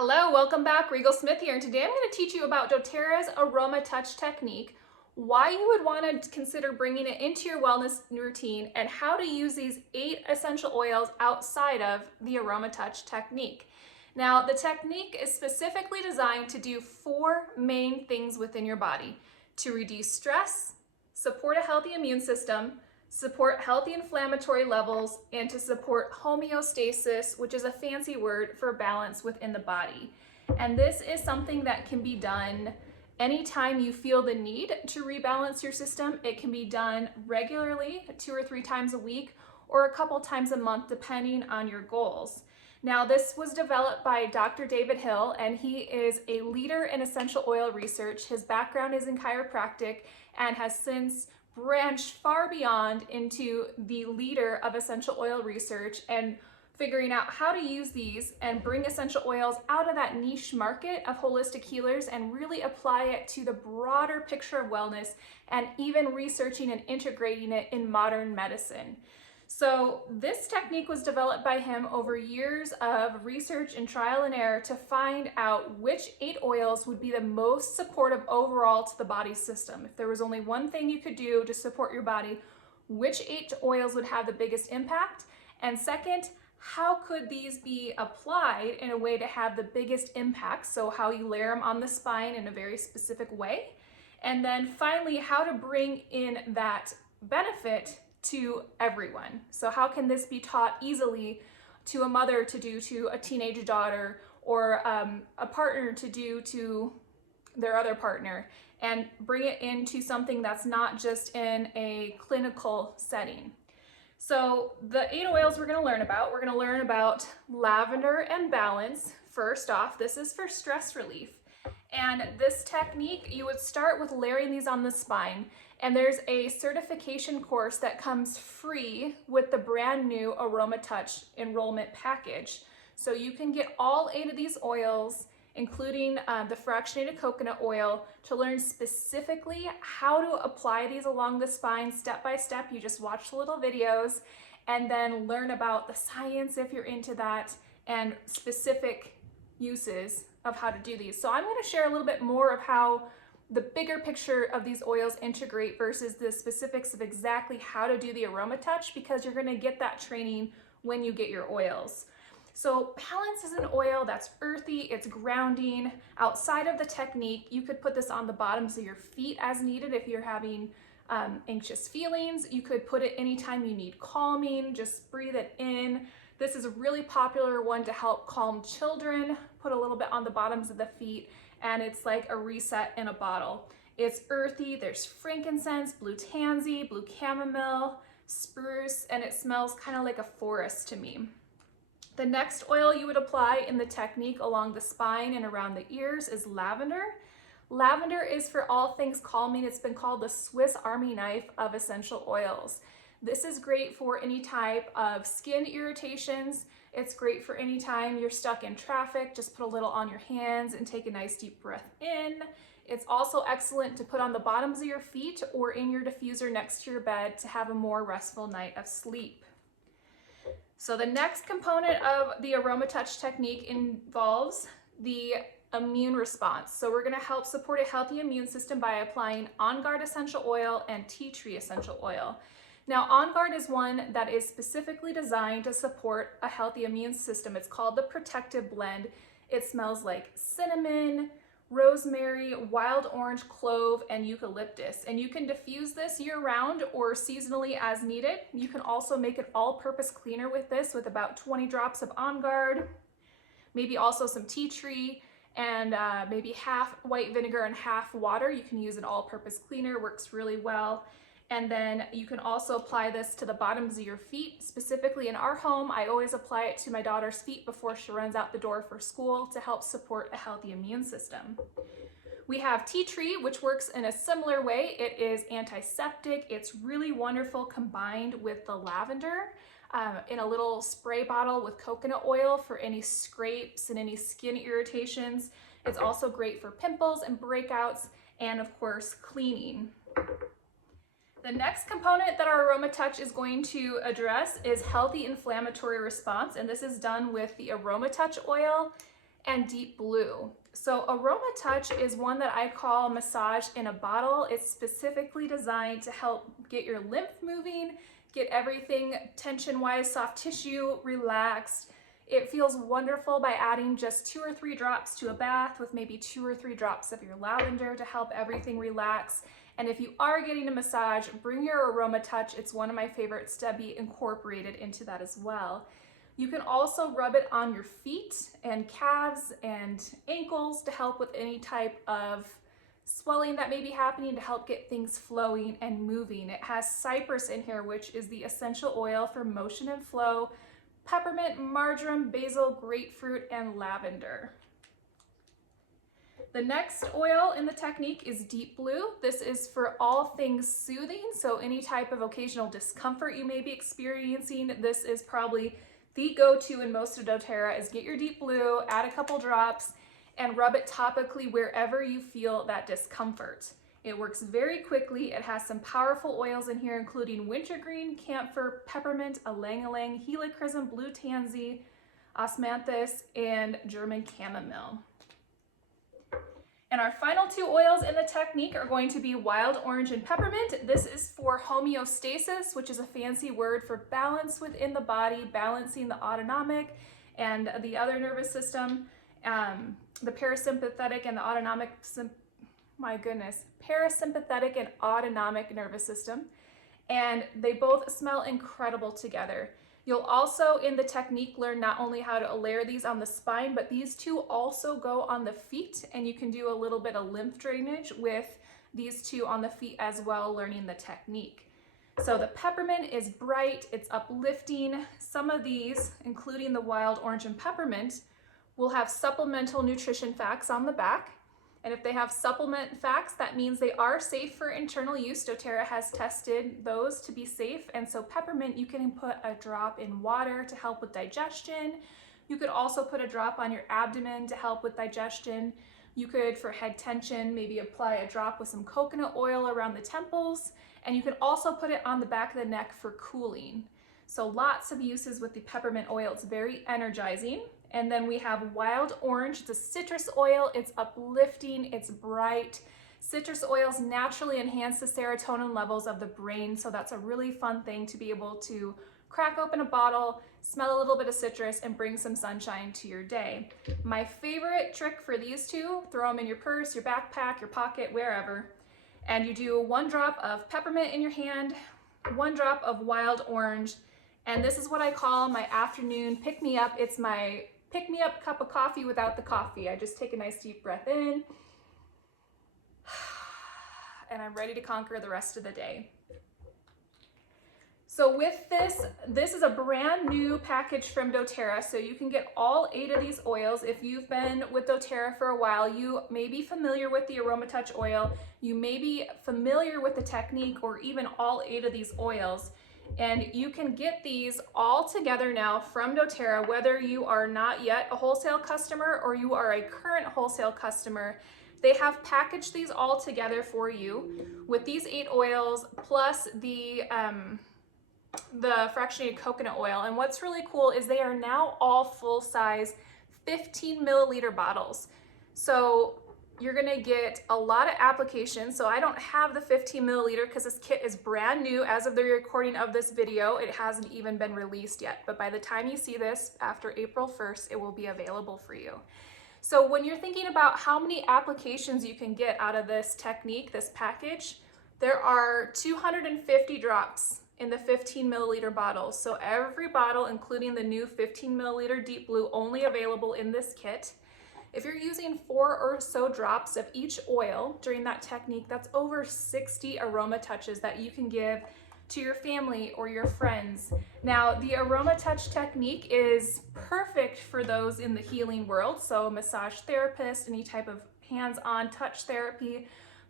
Hello, welcome back. Regal Smith here, and today I'm going to teach you about doTERRA's AromaTouch Technique, why you would want to consider bringing it into your wellness routine, and how to use these 8 essential oils outside of the AromaTouch Technique. Now, the technique is specifically designed to do 4 main things within your body: to reduce stress, support a healthy immune system, support healthy inflammatory levels, and to support homeostasis, which is a fancy word for balance within the body. And this is something that can be done anytime you feel the need to rebalance your system. It can be done regularly, 2 or 3 times a week, or a couple times a month, depending on your goals. Now, this was developed by Dr. David Hill, and he is a leader in essential oil research. His background is in chiropractic and has since branched far beyond into the leader of essential oil research and figuring out how to use these and bring essential oils out of that niche market of holistic healers and really apply it to the broader picture of wellness, and even researching and integrating it in modern medicine. So this technique was developed by him over years of research and trial and error to find out which 8 oils would be the most supportive overall to the body system. If there was only one thing you could do to support your body, which 8 oils would have the biggest impact? And second, how could these be applied in a way to have the biggest impact? So how you layer them on the spine in a very specific way. And then finally, how to bring in that benefit to everyone. So how can this be taught easily to a mother to do to a teenage daughter, or a partner to do to their other partner, and bring it into something that's not just in a clinical setting. So the 8 oils we're going to learn about lavender and balance. First off, this is for stress relief. And this technique, you would start with layering these on the spine. And there's a certification course that comes free with the brand new AromaTouch enrollment package. So you can get all 8 of these oils, including the fractionated coconut oil, to learn specifically how to apply these along the spine step by step. You just watch the little videos and then learn about the science if you're into that, and specific uses of how to do these. So I'm going to share a little bit more of how the bigger picture of these oils integrate versus the specifics of exactly how to do the AromaTouch, because you're going to get that training when you get your oils. So balance is an oil that's earthy, it's grounding. Outside of the technique, you could put this on the bottoms of your feet as needed if you're having anxious feelings. You could put it anytime you need calming, just breathe it in. This is a really popular one to help calm children. Put a little bit on the bottoms of the feet, and it's like a reset in a bottle. It's earthy, there's frankincense, blue tansy, blue chamomile, spruce, and it smells kind of like a forest to me. The next oil you would apply in the technique along the spine and around the ears is lavender. Lavender is for all things calming. It's been called the Swiss Army knife of essential oils. This is great for any type of skin irritations. It's great for any time you're stuck in traffic. Just put a little on your hands and take a nice deep breath in. It's also excellent to put on the bottoms of your feet or in your diffuser next to your bed to have a more restful night of sleep. So the next component of the AromaTouch technique involves the immune response. So we're going to help support a healthy immune system by applying On Guard essential oil and tea tree essential oil. Now, On Guard is one that is specifically designed to support a healthy immune system. It's called the Protective Blend. It smells like cinnamon, rosemary, wild orange, clove, and eucalyptus. And you can diffuse this year-round or seasonally as needed. You can also make an all-purpose cleaner with this, with about 20 drops of On Guard, maybe also some tea tree, and maybe half white vinegar and half water. You can use an all-purpose cleaner, works really well. And then you can also apply this to the bottoms of your feet. Specifically in our home, I always apply it to my daughter's feet before she runs out the door for school to help support a healthy immune system. We have tea tree, which works in a similar way. It is antiseptic. It's really wonderful combined with the lavender in a little spray bottle with coconut oil for any scrapes and any skin irritations. It's also great for pimples and breakouts, and of course, cleaning. The next component that our AromaTouch is going to address is healthy inflammatory response, and this is done with the AromaTouch oil and deep blue. So AromaTouch is one that I call massage in a bottle. It's specifically designed to help get your lymph moving, get everything tension-wise, soft tissue relaxed. It feels wonderful by adding just 2 or 3 drops to a bath with maybe 2 or 3 drops of your lavender to help everything relax. And if you are getting a massage, bring your AromaTouch. It's one of my favorites to be incorporated into that as well. You can also rub it on your feet and calves and ankles to help with any type of swelling that may be happening, to help get things flowing and moving. It has cypress in here, which is the essential oil for motion and flow, peppermint, marjoram, basil, grapefruit, and lavender. The next oil in the technique is deep blue. This is for all things soothing, so any type of occasional discomfort you may be experiencing, this is probably the go-to in most of doTERRA. Is get your deep blue, add a couple drops, and rub it topically wherever you feel that discomfort. It works very quickly. It has some powerful oils in here, including wintergreen, camphor, peppermint, ylang-ylang, helichrysum, blue tansy, osmanthus, and German chamomile. And our final 2 oils in the technique are going to be wild orange and peppermint. This is for homeostasis, which is a fancy word for balance within the body, balancing the autonomic and the other nervous system, the parasympathetic and the autonomic, parasympathetic and autonomic nervous system. And they both smell incredible together. You'll also, in the technique, learn not only how to layer these on the spine, but these 2 also go on the feet, and you can do a little bit of lymph drainage with these 2 on the feet as well, learning the technique. So the peppermint is bright, it's uplifting. Some of these, including the wild orange and peppermint, will have supplemental nutrition facts on the back. And if they have supplement facts, that means they are safe for internal use. doTERRA has tested those to be safe. And so peppermint, you can put a drop in water to help with digestion. You could also put a drop on your abdomen to help with digestion. You could, for head tension, maybe apply a drop with some coconut oil around the temples. And you can also put it on the back of the neck for cooling. So lots of uses with the peppermint oil. It's very energizing. And then we have wild orange. It's a citrus oil. It's uplifting. It's bright. Citrus oils naturally enhance the serotonin levels of the brain. So that's a really fun thing to be able to crack open a bottle, smell a little bit of citrus, and bring some sunshine to your day. My favorite trick for these 2, throw them in your purse, your backpack, your pocket, wherever. And you do 1 drop of peppermint in your hand, 1 drop of wild orange. And this is what I call my afternoon pick-me-up. It's my pick-me-up cup of coffee without the coffee. I just take a nice deep breath in, and I'm ready to conquer the rest of the day. So with this is a brand new package from doTERRA, so you can get all 8 of these oils. If you've been with doTERRA for a while, you may be familiar with the AromaTouch oil, you may be familiar with the technique, or even all 8 of these oils. And you can get these all together now from doTERRA, whether you are not yet a wholesale customer or you are a current wholesale customer. They have packaged these all together for you with these 8 oils plus the fractionated coconut oil. And what's really cool is they are now all full-size 15 milliliter bottles. So you're gonna get a lot of applications. So I don't have the 15 milliliter because this kit is brand new as of the recording of this video. It hasn't even been released yet, but by the time you see this after April 1st, it will be available for you. So when you're thinking about how many applications you can get out of this technique, this package, there are 250 drops in the 15 milliliter bottles. So every bottle, including the new 15 milliliter deep blue, only available in this kit. If you're using 4 or so drops of each oil during that technique, that's over 60 aroma touches that you can give to your family or your friends. Now, the AromaTouch technique is perfect for those in the healing world, so massage therapist, any type of hands-on touch therapy.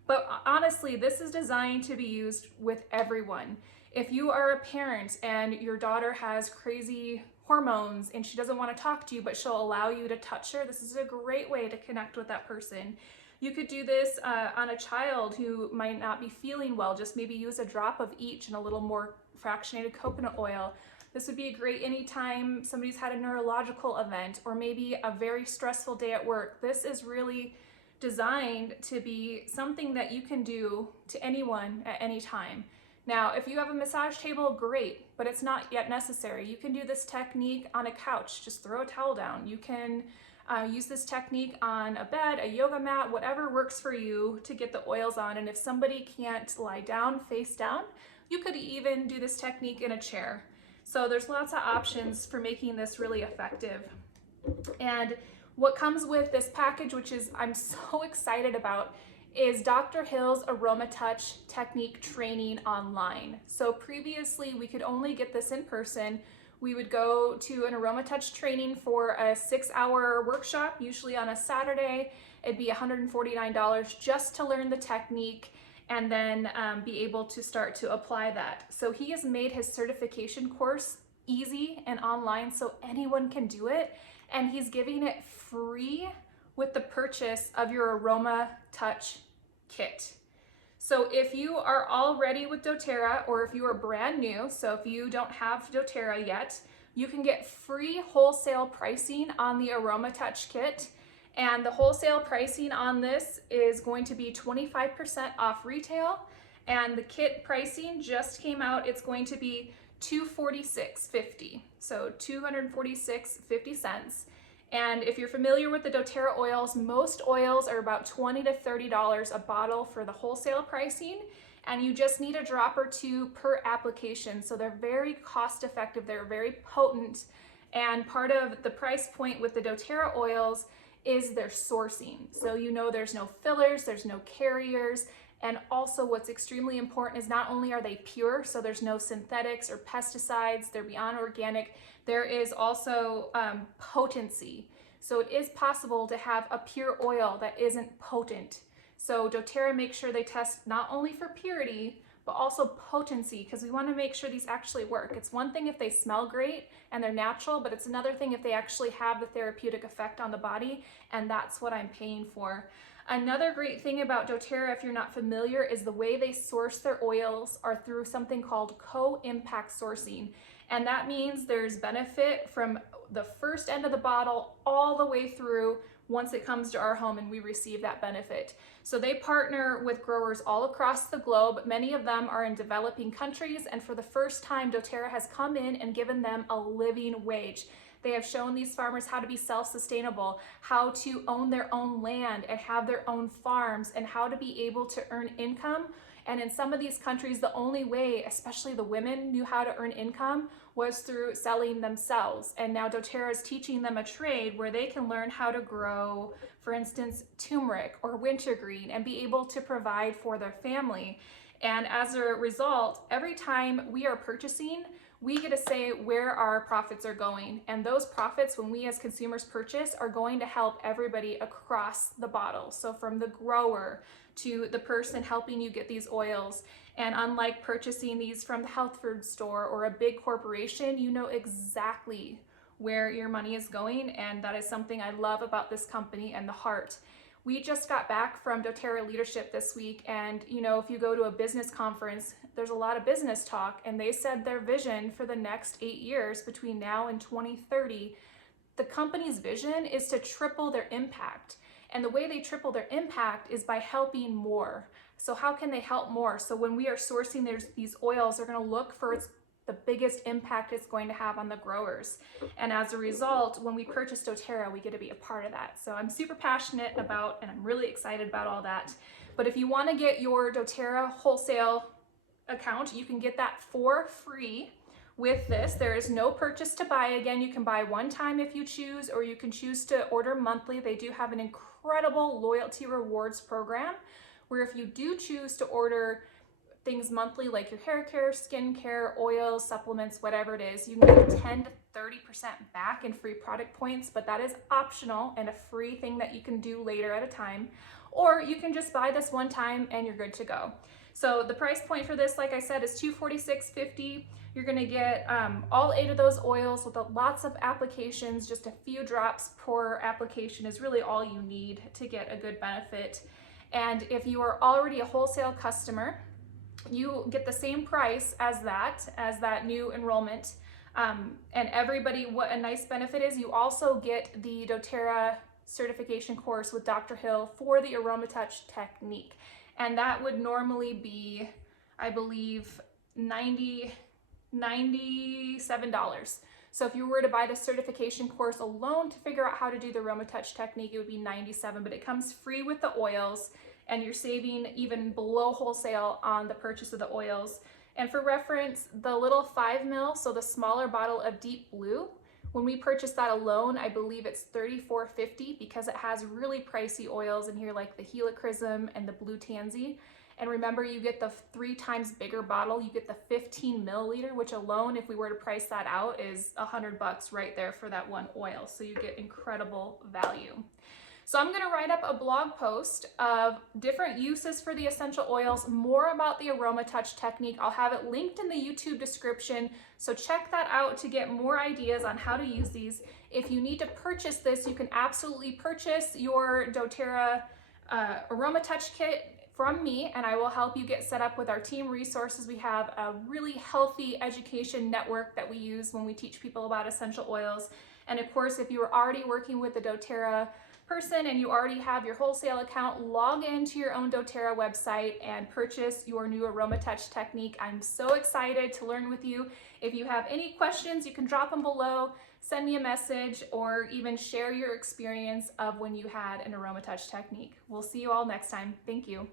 But honestly, this is designed to be used with everyone. If you are a parent and your daughter has crazy hormones and she doesn't want to talk to you, but she'll allow you to touch her, this is a great way to connect with that person. You could do this on a child who might not be feeling well. Just maybe use a drop of each and a little more fractionated coconut oil. This would be great anytime somebody's had a neurological event or maybe a very stressful day at work. This is really designed to be something that you can do to anyone at any time. Now, if you have a massage table, great, but it's not yet necessary. You can do this technique on a couch, just throw a towel down. You can use this technique on a bed, a yoga mat, whatever works for you to get the oils on. And if somebody can't lie down, face down, you could even do this technique in a chair. So there's lots of options for making this really effective. And what comes with this package, which is I'm so excited about, is Dr. Hill's AromaTouch Technique training online. So previously we could only get this in person. We would go to an AromaTouch training for a 6-hour workshop, usually on a Saturday. It'd be $149 just to learn the technique and then be able to start to apply that. So he has made his certification course easy and online so anyone can do it. And he's giving it free with the purchase of your AromaTouch Kit. So if you are already with doTERRA or if you are brand new, so if you don't have doTERRA yet, you can get free wholesale pricing on the AromaTouch Kit. And the wholesale pricing on this is going to be 25% off retail. And the kit pricing just came out. It's going to be $246.50. So $246.50. And if you're familiar with the doTERRA oils, most oils are about $20 to $30 a bottle for the wholesale pricing, and you just need a drop or two per application. So they're very cost effective, they're very potent, and part of the price point with the doTERRA oils is their sourcing. So you know there's no fillers, there's no carriers, and also what's extremely important is not only are they pure, so there's no synthetics or pesticides, they're beyond organic, there is also potency. So it is possible to have a pure oil that isn't potent. So doTERRA makes sure they test not only for purity, but also potency, because we want to make sure these actually work. It's one thing if they smell great and they're natural, but it's another thing if they actually have the therapeutic effect on the body, and that's what I'm paying for. Another great thing about doTERRA, if you're not familiar, is the way they source their oils are through something called co-impact sourcing. And that means there's benefit from the first end of the bottle all the way through once it comes to our home and we receive that benefit. So they partner with growers all across the globe. Many of them are in developing countries, and for the first time, doTERRA has come in and given them a living wage. They have shown these farmers how to be self-sustainable, how to own their own land and have their own farms, and how to be able to earn income. And in some of these countries, the only way, especially the women, knew how to earn income was through selling themselves. And now doTERRA is teaching them a trade where they can learn how to grow, for instance, turmeric or wintergreen, and be able to provide for their family. And as a result, every time we are purchasing, we get to say where our profits are going. And those profits, when we as consumers purchase, are going to help everybody across the bottle. So from the grower to the person helping you get these oils. And unlike purchasing these from the health food store or a big corporation, you know exactly where your money is going. And that is something I love about this company and the heart. We just got back from doTERRA leadership this week, and you know, if you go to a business conference, there's a lot of business talk, and they said their vision for the next 8 years between now and 2030, the company's vision is to triple their impact. And the way they triple their impact is by helping more. So how can they help more? So when we are sourcing these oils, they're going to look for the biggest impact it's going to have on the growers. And as a result, when we purchase doTERRA, we get to be a part of that. So I'm super passionate about, and I'm really excited about all that. But if you want to get your doTERRA wholesale account, you can get that for free with this. There is no purchase to buy. Again, you can buy one time if you choose, or you can choose to order monthly. They do have an incredible loyalty rewards program where if you do choose to order things monthly, like your hair care, skin care, oils, supplements, whatever it is, you can get 10 to 30% back in free product points, but that is optional and a free thing that you can do later at a time. Or you can just buy this one time and you're good to go. So the price point for this, like I said, is $246.50. You're gonna get all 8 of those oils with lots of applications. Just a few drops per application is really all you need to get a good benefit. And if you are already a wholesale customer, you get the same price as that new enrollment And everybody, what a nice benefit is, you also get the doTERRA certification course with Dr. Hill for the AromaTouch Technique. And that would normally be, I believe, $97. So if you were to buy the certification course alone to figure out how to do the AromaTouch Technique, it would be $97, but it comes free with the oils, and you're saving even below wholesale on the purchase of the oils. And for reference, the little 5 ml, so the smaller bottle of Deep Blue, when we purchased that alone, I believe it's $34.50 because it has really pricey oils in here like the helichrysum and the blue tansy. And remember, you get the 3 times bigger bottle. You get the 15 milliliter, which alone, if we were to price that out, is $100 right there for that one oil. So you get incredible value. So I'm gonna write up a blog post of different uses for the essential oils, more about the AromaTouch Technique. I'll have it linked in the YouTube description, so check that out to get more ideas on how to use these. If you need to purchase this, you can absolutely purchase your doTERRA AromaTouch Kit from me, and I will help you get set up with our team resources. We have a really healthy education network that we use when we teach people about essential oils. And of course, if you are already working with the doTERRA person and you already have your wholesale account, log into your own doTERRA website and purchase your new AromaTouch Technique. I'm so excited to learn with you. If you have any questions, you can drop them below, send me a message, or even share your experience of when you had an AromaTouch Technique. We'll see you all next time. Thank you.